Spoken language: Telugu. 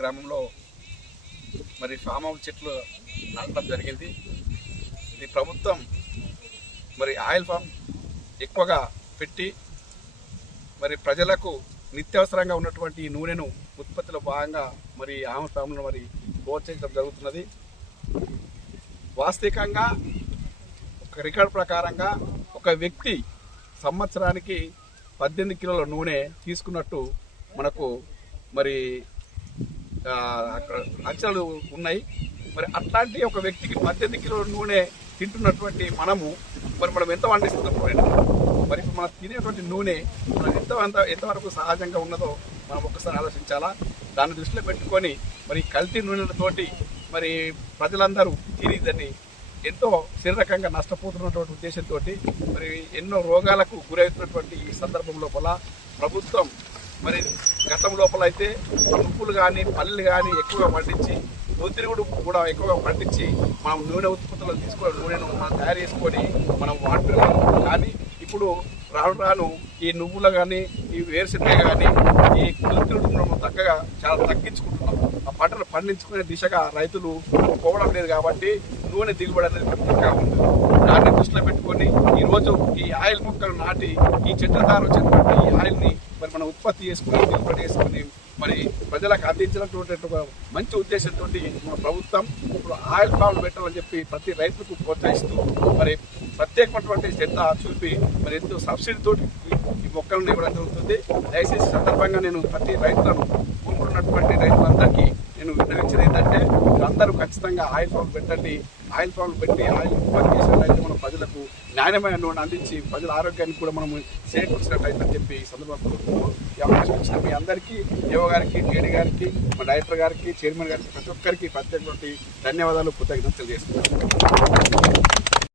ప్రాంతంలో మరి ఫామ్ హౌస్ చెట్లు నాటడం జరిగింది. ఇది ప్రభుత్వం మరి ఆయిల్ ఫామ్ ఎక్కువగా పెట్టి మరి ప్రజలకు నిత్యావసరంగా ఉన్నటువంటి ఈ నూనెను ఉత్పత్తిలో భాగంగా మరి ఆమె ఫామ్ను మరి ప్రోత్సహించడం జరుగుతున్నది. వాస్తవికంగా ఒక రికార్డ్ ప్రకారంగా ఒక వ్యక్తి సంవత్సరానికి పద్దెనిమిది కిలోల నూనె తీసుకున్నట్టు మనకు మరి అక్కడ అంచనాలు ఉన్నాయి. మరి అట్లాంటి ఒక వ్యక్తికి పద్దెనిమిది కిలో నూనె తింటున్నటువంటి మనము మరి మనం ఎంత వండిస్తున్నాం మరి మనం తినేటువంటి నూనె మనం ఎంత ఎంత ఎంతవరకు సహజంగా ఉన్నదో మనం ఒక్కసారి ఆలోచించాలా? దాన్ని దృష్టిలో పెట్టుకొని మరి కల్తీ నూనెలతోటి మరి ప్రజలందరూ తిని దాన్ని ఎంతో శరీరకంగా నష్టపోతున్నటువంటి ఉద్దేశంతో మరి ఎన్నో రోగాలకు గురవుతున్నటువంటి ఈ సందర్భం లోపల ప్రభుత్వం మరి గతం లోపల అయితే కానీ పల్లెలు కానీ ఎక్కువగా పండించి ఒత్తిడి కూడా ఎక్కువగా పండించి మనం నూనె ఉత్పత్తులను తీసుకొని నూనెను మనం తయారు చేసుకొని మనం వాడుతున్నాం. కానీ ఇప్పుడు రాను రాను ఈ నువ్వులు కానీ ఈ వేరుశెనగ కానీ ఈ కుదురుతుడు మనం చక్కగా చాలా తగ్గించుకుంటున్నాం. ఆ పంటలు పండించుకునే దిశగా రైతులు పోవడం లేదు కాబట్టి నూనె దిగుబడి అనేది తక్కువగా ఉంది. దాన్ని దృష్టిలో పెట్టుకొని ఈరోజు ఈ ఆయిల్ మొక్కలు నాటి ఈ చెట్ల దారి వచ్చినటువంటి ఈ ఆయిల్ని ఉత్పత్తి చేసుకుని దిగుబడి చేసుకుని మరి ప్రజలకు అందించినటువంటి ఒక మంచి ఉద్దేశంతో మన ప్రభుత్వం ఇప్పుడు ఆయిల్ ఫామ్ పెట్టమని చెప్పి ప్రతి రైతులకు ప్రోత్సహిస్తూ మరి ప్రత్యేకమైనటువంటి శ్రద్ధ చూపి మరి ఎంతో సబ్సిడీతో ఈ- మొక్కలను ఇవ్వడం జరుగుతుంది. దయచేసి సందర్భంగా నేను ప్రతి రైతులను అందరూ ఖచ్చితంగా ఆయిల్ ఫామ్ పెట్టండి. ఆయిల్ ఫామ్ పెట్టి ఆయిల్ ఉత్పత్తి చేసినట్లయితే మనం ప్రజలకు నాణ్యమైన నూనె అందించి ప్రజల ఆరోగ్యాన్ని కూడా మనం చేకూర్చినట్లయితే అని చెప్పి ఈ సందర్భంగా ఈ అవకాశం ఇచ్చిన మీ అందరికీ యువ గారికి జేడీ గారికి మా డైరెక్టర్ గారికి చైర్మన్ గారికి ప్రతి ఒక్కరికి ప్రత్యేకమైన ధన్యవాదాలు కృతజ్ఞతలు తెలియజేస్తున్నాను.